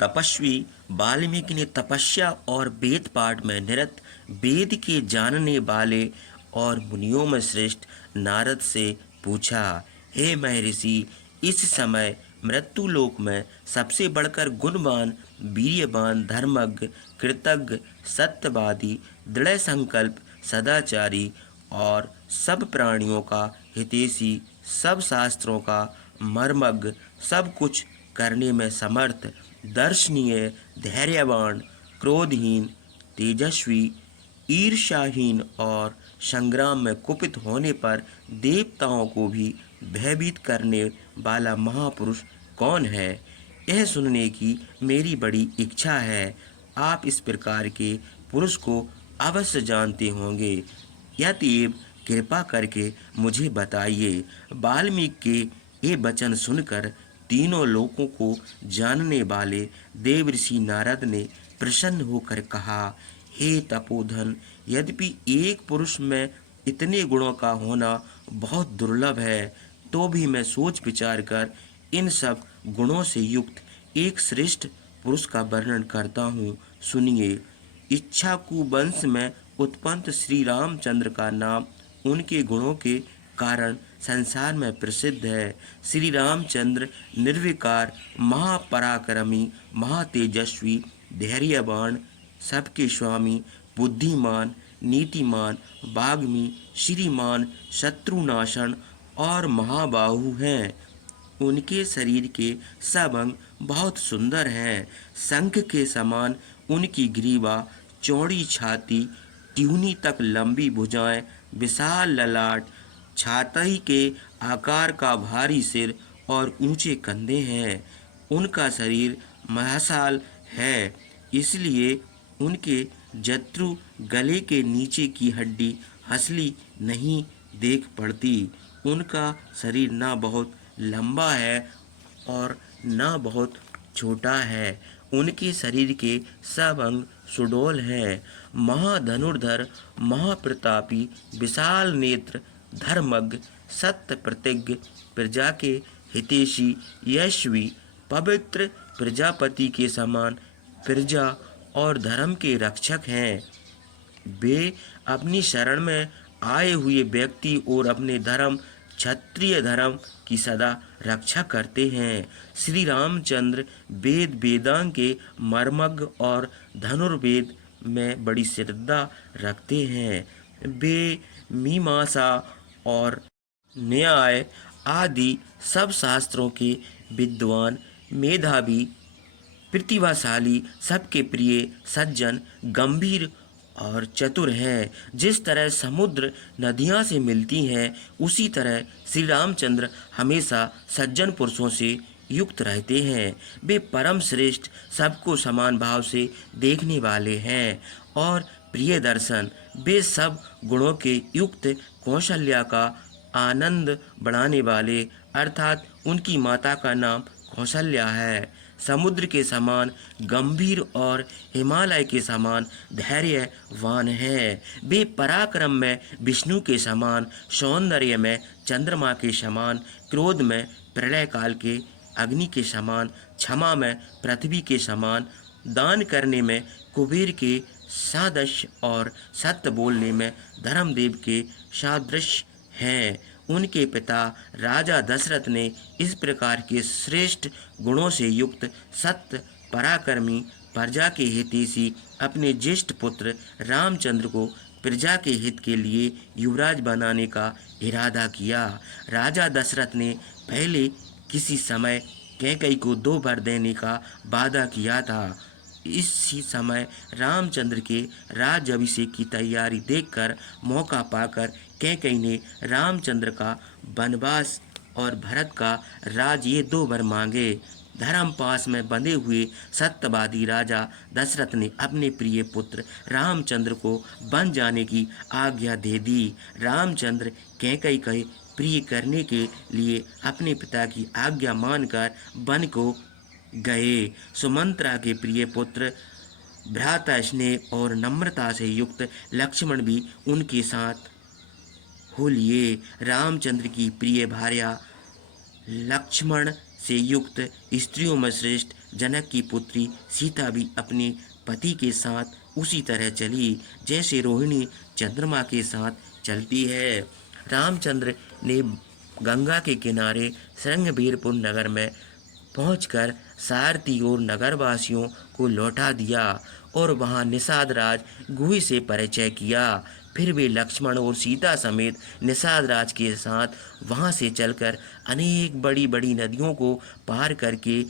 तपस्वी वाल्मीकि ने तपस्या और वेद पाठ में निरत, वेद के जानने वाले और मुनियों में श्रेष्ठ नारद से पूछा, हे महर्षि, इस समय मृत्युलोक में सबसे बढ़कर गुणवान, वीर्यवान, धर्मज्ञ, कृतज्ञ, सत्यवादी, दृढ़ संकल्प, सदाचारी और सब प्राणियों का हितैषी, सब शास्त्रों का मर्मज्ञ, सब कुछ करने में समर्थ, दर्शनीय, धैर्यवान, क्रोधहीन, तेजस्वी, ईर्ष्याहीन और संग्राम में कुपित होने पर देवताओं को भी भयभीत करने वाला महापुरुष कौन है? यह सुनने की मेरी बड़ी इच्छा है। आप इस प्रकार के पुरुष को अवश्य जानते होंगे, अतएव कृपा करके मुझे बताइए। वाल्मीकि के ये वचन सुनकर तीनों लोकों को जानने वाले देवर्षि नारद ने प्रसन्न होकर कहा, हे तपोधन, यद्यपि एक पुरुष में इतने गुणों का होना बहुत दुर्लभ है, तो भी मैं सोच विचार कर इन सब गुणों से युक्त एक श्रेष्ठ पुरुष का वर्णन करता हूँ, सुनिए। इक्ष्वाकु वंश में उत्पन्न श्री रामचंद्र का नाम उनके गुणों के कारण संसार में प्रसिद्ध है। श्री रामचंद्र निर्विकार, महापराक्रमी, महातेजस्वी, धैर्यवान, सबके स्वामी, बुद्धिमान, नीतिमान, वाग्मी, श्रीमान, शत्रुनाशन और महाबाहु हैं। उनके शरीर के सब अंग बहुत सुंदर हैं। शंख के समान उनकी ग्रीवा, चौड़ी छाती, ट्यूनी तक लंबी भुजाएं, विशाल ललाट, छाती के आकार का भारी सिर और ऊंचे कंधे हैं। उनका शरीर महासाल है, इसलिए उनके जत्रु गले के नीचे की हड्डी हंसली नहीं देख पड़ती। उनका शरीर ना बहुत लंबा है और ना बहुत छोटा है। उनके शरीर के सब अंग सुडौल हैं। महाधनुर्धर, महाप्रतापी, विशाल नेत्र, धर्मज्ञ, सत्य प्रतिज्ञ, प्रजा के हितैषी, यशस्वी, पवित्र, प्रजापति के समान प्रजा और धर्म के रक्षक हैं। वे अपनी शरण में आए हुए व्यक्ति और अपने धर्म, क्षत्रिय धर्म की सदा रक्षा करते हैं। श्री रामचंद्र वेद वेदांग के मर्मज्ञ और धनुर्वेद में बड़ी श्रद्धा रखते हैं। वे मीमांसा और न्याय आदि सब शास्त्रों के विद्वान, मेधावी, प्रतिभाशाली, सबके प्रिय, सज्जन, गंभीर और चतुर हैं। जिस तरह समुद्र नदियाँ से मिलती हैं, उसी तरह श्री रामचंद्र हमेशा सज्जन पुरुषों से युक्त रहते हैं। वे परम श्रेष्ठ, सबको समान भाव से देखने वाले हैं और प्रिय दर्शन। वे सब गुणों के युक्त कौशल्या का आनंद बढ़ाने वाले, अर्थात उनकी माता का नाम कौशल्या है। समुद्र के समान गंभीर और हिमालय के समान धैर्यवान है। वे पराक्रम में विष्णु के समान, सौंदर्य में चंद्रमा के समान, क्रोध में प्रलय काल के अग्नि के समान, क्षमा में पृथ्वी के समान, दान करने में कुबेर के सादृश्य और सत्य बोलने में धर्मदेव के सादृश्य हैं। उनके पिता राजा दशरथ ने इस प्रकार के श्रेष्ठ गुणों से युक्त सत्य, पराक्रमी, प्रजा के हितैषी अपने ज्येष्ठ पुत्र रामचंद्र को प्रजा के हित के लिए युवराज बनाने का इरादा किया। राजा दशरथ ने पहले किसी समय कैकई को 2 वर देने का वादा किया था। इसी समय रामचंद्र के राज्याभिषेक की तैयारी देखकर, मौका पाकर कैकई ने रामचंद्र का वनवास और भरत का राज, ये 2 वर मांगे। धर्मपाश में बंधे हुए सत्यवादी राजा दशरथ ने अपने प्रिय पुत्र रामचंद्र को वन जाने की आज्ञा दे दी। रामचंद्र कैकई के प्रिय करने के लिए अपने पिता की आज्ञा मानकर वन को गए। सुमंत्रा के प्रिय पुत्र, भ्राता स्नेह और नम्रता से युक्त लक्ष्मण भी उनके साथ हो लिए। रामचंद्र की प्रिय भार्या लक्ष्मण से युक्त स्त्रियों में श्रेष्ठ जनक की पुत्री सीता भी अपने पति के साथ उसी तरह चली जैसे रोहिणी चंद्रमा के साथ चलती है। रामचंद्र ने गंगा के किनारे श्रृंगबीरपुर नगर में पहुंचकर सारथी और नगरवासियों को लौटा दिया और वहां निषाद राज गुही से परिचय किया। फिर वे लक्ष्मण और सीता समेत निषाद राज के साथ वहां से चलकर अनेक बड़ी बड़ी नदियों को पार करके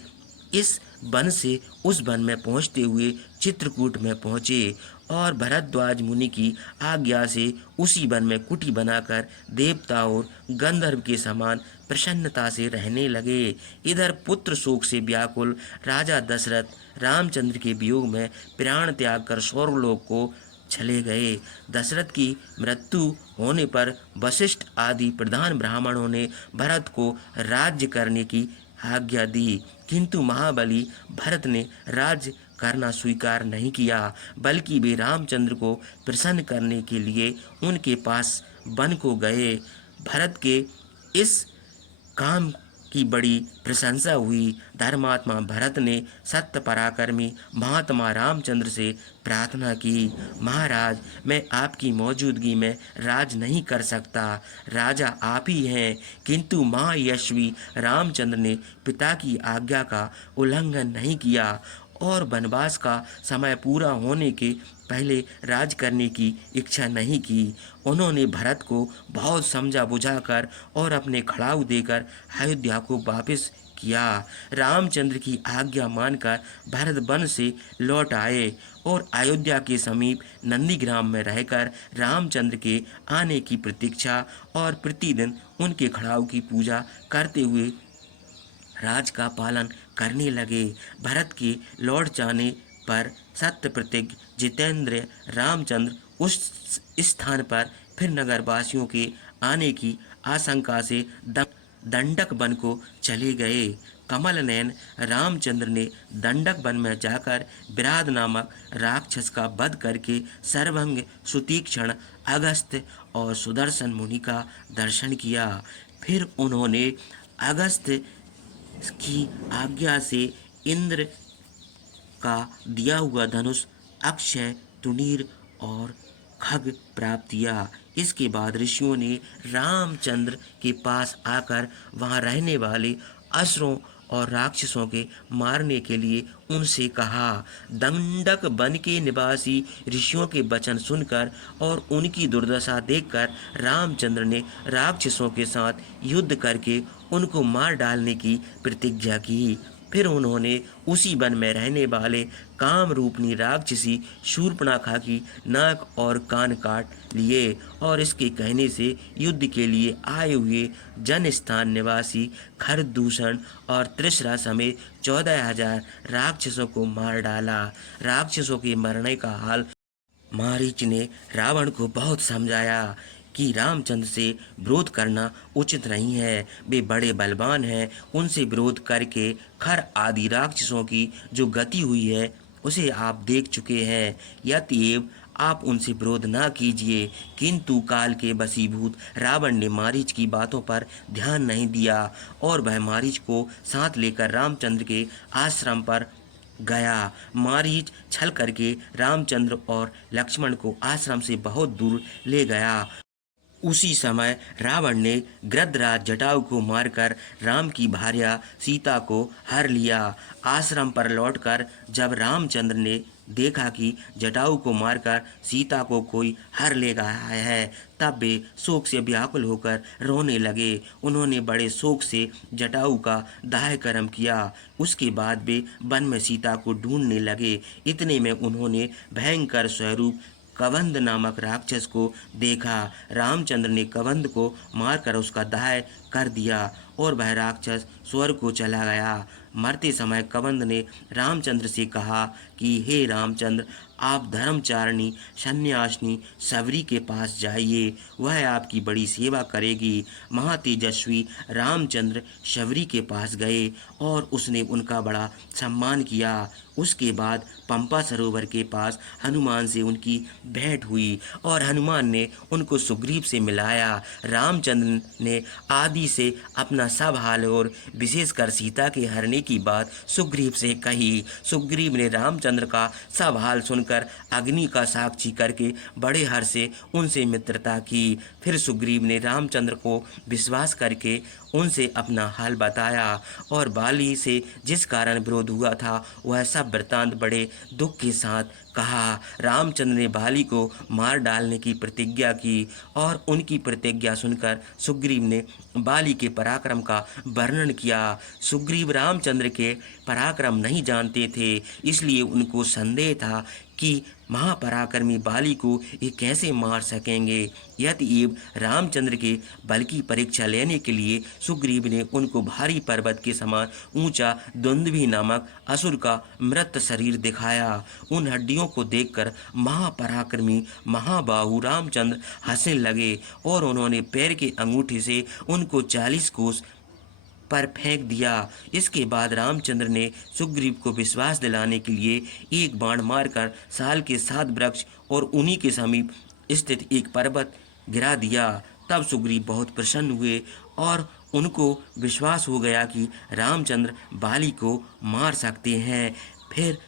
इस वन से उस वन में पहुंचते हुए चित्रकूट में पहुंचे और भरद्वाज मुनि की आज्ञा से उसी वन में कुटी बनाकर देवता और गंधर्व के समान प्रसन्नता से रहने लगे। इधर पुत्र शोक से व्याकुल राजा दशरथ रामचंद्र के वियोग में प्राण त्याग कर स्वर्गलोक को चले गए। दशरथ की मृत्यु होने पर वशिष्ठ आदि प्रधान ब्राह्मणों ने भरत को राज्य करने की आज्ञा दी, किंतु महाबली भरत ने राज्य करना स्वीकार नहीं किया, बल्कि वे रामचंद्र को प्रसन्न करने के लिए उनके पास वन को गए। भरत के इस काम की बड़ी प्रशंसा हुई। धर्मात्मा भरत ने सत्य पराक्रमी महात्मा रामचंद्र से प्रार्थना की, महाराज मैं आपकी मौजूदगी में राज नहीं कर सकता, राजा आप ही हैं। किंतु महायशस्वी रामचंद्र ने पिता की आज्ञा का उल्लंघन नहीं किया और वनवास का समय पूरा होने के पहले राज करने की इच्छा नहीं की। उन्होंने भरत को बहुत समझा बुझाकर और अपने खड़ाऊ देकर अयोध्या को वापस किया। रामचंद्र की आज्ञा मानकर भरत वन से लौट आए और अयोध्या के समीप नंदीग्राम में रहकर रामचंद्र के आने की प्रतीक्षा और प्रतिदिन उनके खड़ाऊ की पूजा करते हुए राज का पालन करने लगे। भरत के लौट जाने पर सत्य प्रतिज्ञ जितेंद्र रामचंद्र उस स्थान पर फिर नगरवासियों के आने की आशंका से दंडक वन को चले गए। कमल नयन रामचंद्र ने दंडक वन में जाकर विराध नामक राक्षस का वध करके सर्वंग सुतीक्षण अगस्त्य और सुदर्शन मुनि का दर्शन किया। फिर उन्होंने अगस्त्य की आज्ञा से इंद्र का दिया हुआ धनुष अक्षय तुनीर और खग प्राप्त किया। इसके बाद ऋषियों ने रामचंद्र के पास आकर वहां रहने वाले असुरों और राक्षसों के मारने के लिए उनसे कहा। दंडक वन के निवासी ऋषियों के वचन सुनकर और उनकी दुर्दशा देखकर रामचंद्र ने राक्षसों के साथ युद्ध करके उनको मार डालने की प्रतिज्ञा की। फिर उन्होंने उसी वन में रहने वाले काम रूपनी राक्षसी शूर्पणखा की नाक और कान काट लिए और इसके कहने से युद्ध के लिए आए हुए जनस्थान निवासी खरदूषण और त्रिशरा समेत 14,000 राक्षसों को मार डाला। राक्षसों के मरने का हाल मारीच ने रावण को बहुत समझाया कि रामचंद्र से विरोध करना उचित नहीं है, वे बड़े बलवान हैं, उनसे विरोध करके खर आदि राक्षसों की जो गति हुई है उसे आप देख चुके हैं। यतएव आप उनसे विरोध ना कीजिए। किंतु काल के वशीभूत रावण ने मारीच की बातों पर ध्यान नहीं दिया और वह मारीच को साथ लेकर रामचंद्र के आश्रम पर गया। मारीच छल करके रामचंद्र और लक्ष्मण को आश्रम से बहुत दूर ले गया। उसी समय रावण ने गृध्रराज जटायु को मारकर राम की भार्या सीता को हर लिया। आश्रम पर लौटकर जब रामचंद्र ने देखा कि जटायु को मारकर सीता को कोई हर ले गया है, तब वे शोक से व्याकुल होकर रोने लगे। उन्होंने बड़े शोक से जटायु का दाह कर्म किया। उसके बाद वे वन में सीता को ढूंढने लगे। इतने में उन्होंने भयंकर स्वरूप कबंध नामक राक्षस को देखा। रामचंद्र ने कबंध को मारकर उसका दाह कर दिया और वह राक्षस स्वर्ग को चला गया। मरते समय कबंध ने रामचंद्र से कहा कि हे रामचंद्र, आप धर्मचारिणी सन्यासिनी शबरी के पास जाइए, वह आपकी बड़ी सेवा करेगी। महातेजस्वी रामचंद्र शबरी के पास गए और उसने उनका बड़ा सम्मान किया। उसके बाद पंपा सरोवर के पास हनुमान से उनकी भेंट हुई और हनुमान ने उनको सुग्रीव से मिलाया। रामचंद्र ने आदि बाली से अपना सब हाल और विशेषकर सीता के हरने की बात सुग्रीव से कही। सुग्रीव ने रामचंद्र का सब हाल सुनकर अग्नि का साक्षी करके बड़े हर्ष से उनसे मित्रता की। फिर सुग्रीव ने रामचंद्र को विश्वास करके उनसे अपना हाल बताया और बाली से जिस कारण विरोध हुआ था वह सब वृतांत बड़े दुख के साथ कहा। रामचंद्र ने बाली को मार डालने की प्रतिज्ञा की और उनकी प्रतिज्ञा सुनकर सुग्रीव ने बाली के पराक्रम का वर्णन किया। सुग्रीव रामचंद्र के पराक्रम नहीं जानते थे, इसलिए उनको संदेह था कि महापराक्रमी बाली को ये कैसे मार सकेंगे। अतएव रामचंद्र के बल की परीक्षा लेने के लिए सुग्रीव ने उनको भारी पर्वत के समान ऊंचा दुंदुभि नामक असुर का मृत शरीर दिखाया। उन हड्डियों को देखकर महापराक्रमी महाबाहु रामचंद्र हंसने लगे और उन्होंने पैर के अंगूठे से उनको 40 कोस पर फेंक दिया। इसके बाद रामचंद्र ने सुग्रीव को विश्वास दिलाने के लिए एक बाण मारकर साल के 7 वृक्ष और उन्हीं के समीप स्थित एक पर्वत गिरा दिया। तब सुग्रीव बहुत प्रसन्न हुए और उनको विश्वास हो गया कि रामचंद्र बाली को मार सकते हैं। फिर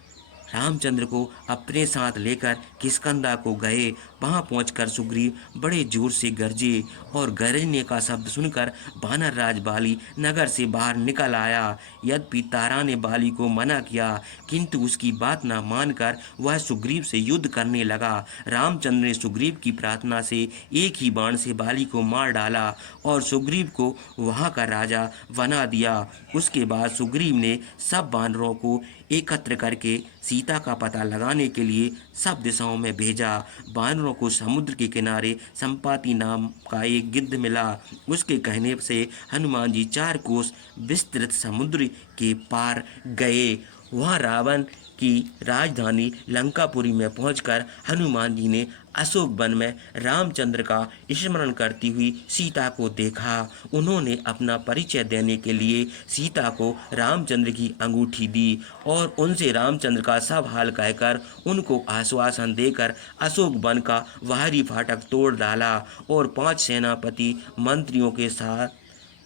रामचंद्र को अपने साथ लेकर किष्किंधा को गए। वहां पहुंचकर सुग्रीव बड़े जोर से गरजे और गरजने का शब्द सुनकर वानर राज बाली नगर से बाहर निकल आया। यद्यपि तारा ने बाली को मना किया, किंतु उसकी बात न मानकर वह सुग्रीव से युद्ध करने लगा। रामचंद्र ने सुग्रीव की प्रार्थना से एक ही बाण से बाली को मार डाला और सुग्रीव को वहां का राजा बना दिया। उसके बाद सुग्रीव ने सब वानरों को एकत्र करके सीता का पता लगाने के लिए सब दिशाओं में भेजा। वानरों को समुद्र के किनारे संपाति नाम का एक गिद्ध मिला। उसके कहने से हनुमान जी 4 कोस विस्तृत समुद्र के पार गए। वहाँ रावण की राजधानी लंकापुरी में पहुंचकर हनुमान जी ने अशोक वन में रामचंद्र का स्मरण करती हुई सीता को देखा। उन्होंने अपना परिचय देने के लिए सीता को रामचंद्र की अंगूठी दी और उनसे रामचंद्र का सब हाल कहकर उनको आश्वासन देकर अशोक वन का बाहरी फाटक तोड़ डाला और 5 सेनापति मंत्रियों के साथ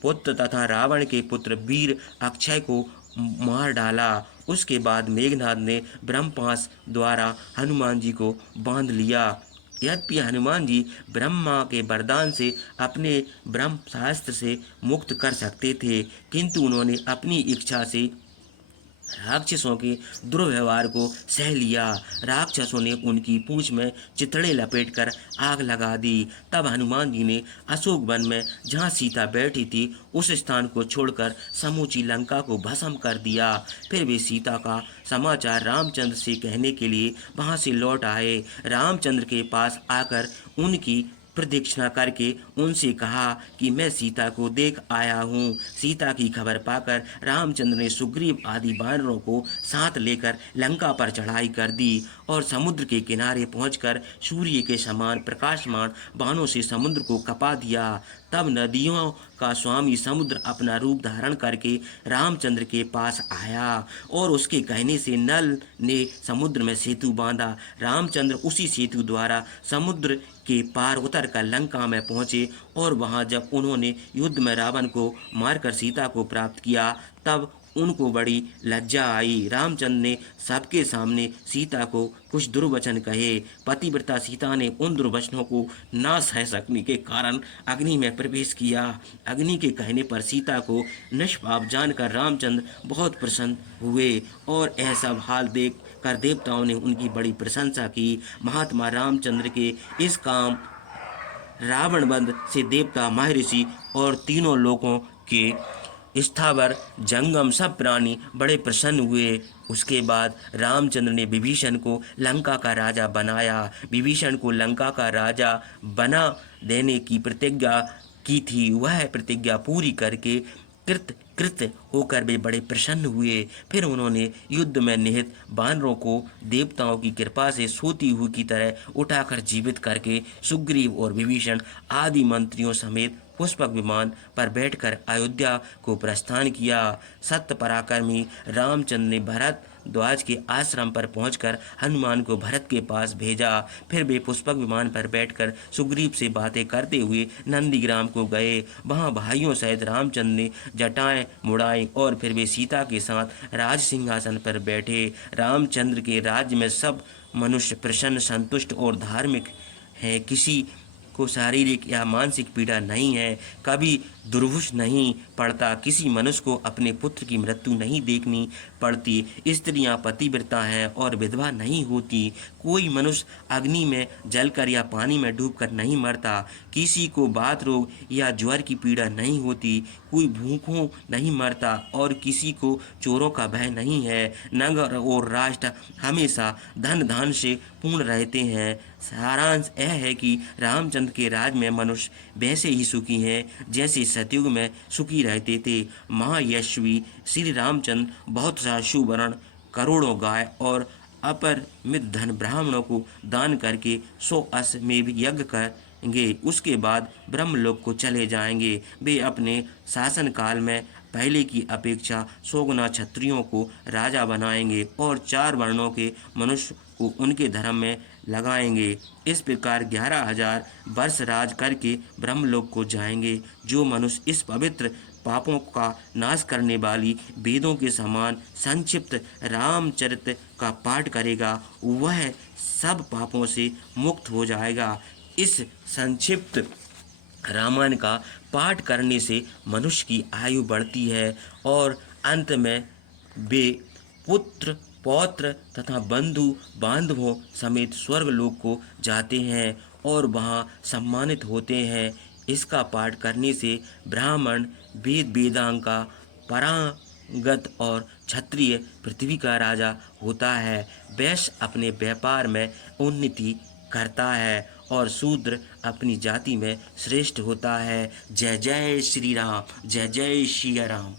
पुत्र तथा रावण के पुत्र वीर अक्षय को मार डाला। उसके बाद मेघनाद ने ब्रह्मास्त्र द्वारा हनुमान जी को बांध लिया। यद्यपि हनुमान जी ब्रह्मा के वरदान से अपने ब्रह्मास्त्र से मुक्त कर सकते थे, किंतु उन्होंने अपनी इच्छा से राक्षसों के दुर्व्यवहार को सह लिया। राक्षसों ने उनकी पूंछ में चिथड़े लपेटकर आग लगा दी। तब हनुमान जी ने अशोक वन में जहाँ सीता बैठी थी उस स्थान को छोड़कर समूची लंका को भस्म कर दिया। फिर वे सीता का समाचार रामचंद्र से कहने के लिए वहाँ से लौट आए। रामचंद्र के पास आकर उनकी प्रदक्षिणा करके उनसे कहा कि मैं सीता को देख आया हूँ। सीता की खबर पाकर रामचंद्र ने सुग्रीव आदि वानरों को साथ लेकर लंका पर चढ़ाई कर दी और समुद्र के किनारे पहुंचकर सूर्य के समान प्रकाशमान बाणों से समुद्र को कपा दिया। तब नदियों का स्वामी समुद्र अपना रूप धारण करके रामचंद्र के पास आया और उसके कहने से नल ने समुद्र में सेतु बांधा। रामचंद्र उसी सेतु द्वारा समुद्र के पार उतरकर लंका में पहुंचे और वहां जब उन्होंने युद्ध में रावण को मारकर सीता को प्राप्त किया तब उनको बड़ी लज्जा आई। रामचंद्र ने सबके सामने सीता को कुछ दुर्वचन कहे। पतिव्रता सीता ने उन दुर्वचनों को ना सह सकने के कारण अग्नि में प्रवेश किया। अग्नि के कहने पर सीता को निष्पाप जानकर रामचंद्र बहुत प्रसन्न हुए और ऐसा हाल देख कर देवताओं ने उनकी बड़ी प्रशंसा की। महात्मा रामचंद्र के इस काम रावण वध से देवता महर्षि और तीनों लोगों के स्थावर जंगम सब प्राणी बड़े प्रसन्न हुए। उसके बाद रामचंद्र ने विभीषण को लंका का राजा बनाया। विभीषण को लंका का राजा बना देने की प्रतिज्ञा की थी। वह प्रतिज्ञा पूरी करके कृत होकर वे बड़े प्रसन्न हुए। फिर उन्होंने युद्ध में निहित वानरों को देवताओं की कृपा से सोती हुई की तरह उठाकर जीवित करके सुग्रीव और विभीषण आदि मंत्रियों समेत पुष्पक विमान पर बैठकर अयोध्या को प्रस्थान किया। सत्य पराक्रमी रामचंद्र ने भरत ध्वज के आश्रम पर पहुंचकर हनुमान को भरत के पास भेजा। फिर वे पुष्पक विमान पर बैठकर सुग्रीव से बातें करते हुए नंदीग्राम को गए। वहां भाइयों सहित रामचंद्र ने जटाएं मुड़ाई और फिर वे सीता के साथ राज सिंहासन पर बैठे। रामचंद्र के राज्य में सब मनुष्य प्रसन्न, संतुष्ट और धार्मिक है। किसी को शारीरिक या मानसिक पीड़ा नहीं है, कभी दुर्भुष नहीं पड़ता, किसी मनुष्य को अपने पुत्र की मृत्यु नहीं देखनी पड़ती, स्त्रियां पतिव्रता हैं और विधवा नहीं होती, कोई मनुष्य अग्नि में जलकर या पानी में डूबकर नहीं मरता, किसी को बात रोग या ज्वर की पीड़ा नहीं होती, कोई भूखों नहीं मरता और किसी को चोरों का भय नहीं है। नगर और राष्ट्र हमेशा धन धान से पूर्ण रहते हैं। सारांश यह है कि रामचंद्र के राज में मनुष्य वैसे ही सुखी हैं जैसे सतयुग में सुखी रहते थे। महायशस्वी श्री रामचंद्र बहुत सा सुवर्ण, करोड़ों गाय और अपरिमित धन ब्राह्मणों को दान करके 100 अश्वमेध यज्ञ करेंगे। उसके बाद ब्रह्मलोक को चले जाएंगे। वे अपने शासन काल में पहले की अपेक्षा 100 गुना क्षत्रियों को राजा बनाएंगे और 4 वर्णों के मनुष्य को उनके धर्म में लगाएंगे। इस प्रकार 11,000 वर्ष राज करके ब्रह्मलोक को जाएंगे। जो मनुष्य इस पवित्र पापों का नाश करने वाली वेदों के समान संक्षिप्त रामचरित का पाठ करेगा, वह सब पापों से मुक्त हो जाएगा। इस संक्षिप्त रामायण का पाठ करने से मनुष्य की आयु बढ़ती है और अंत में वे पुत्र, पौत्र तथा बंधु बांधवों समेत स्वर्गलोक को जाते हैं और वहाँ सम्मानित होते हैं। इसका पाठ करने से ब्राह्मण वेद वेदांग का पारंगत और क्षत्रिय पृथ्वी का राजा होता है। वैश्य अपने व्यापार में उन्नति करता है और शूद्र अपनी जाति में श्रेष्ठ होता है। जय जय श्री राम, जय जय श्री राम।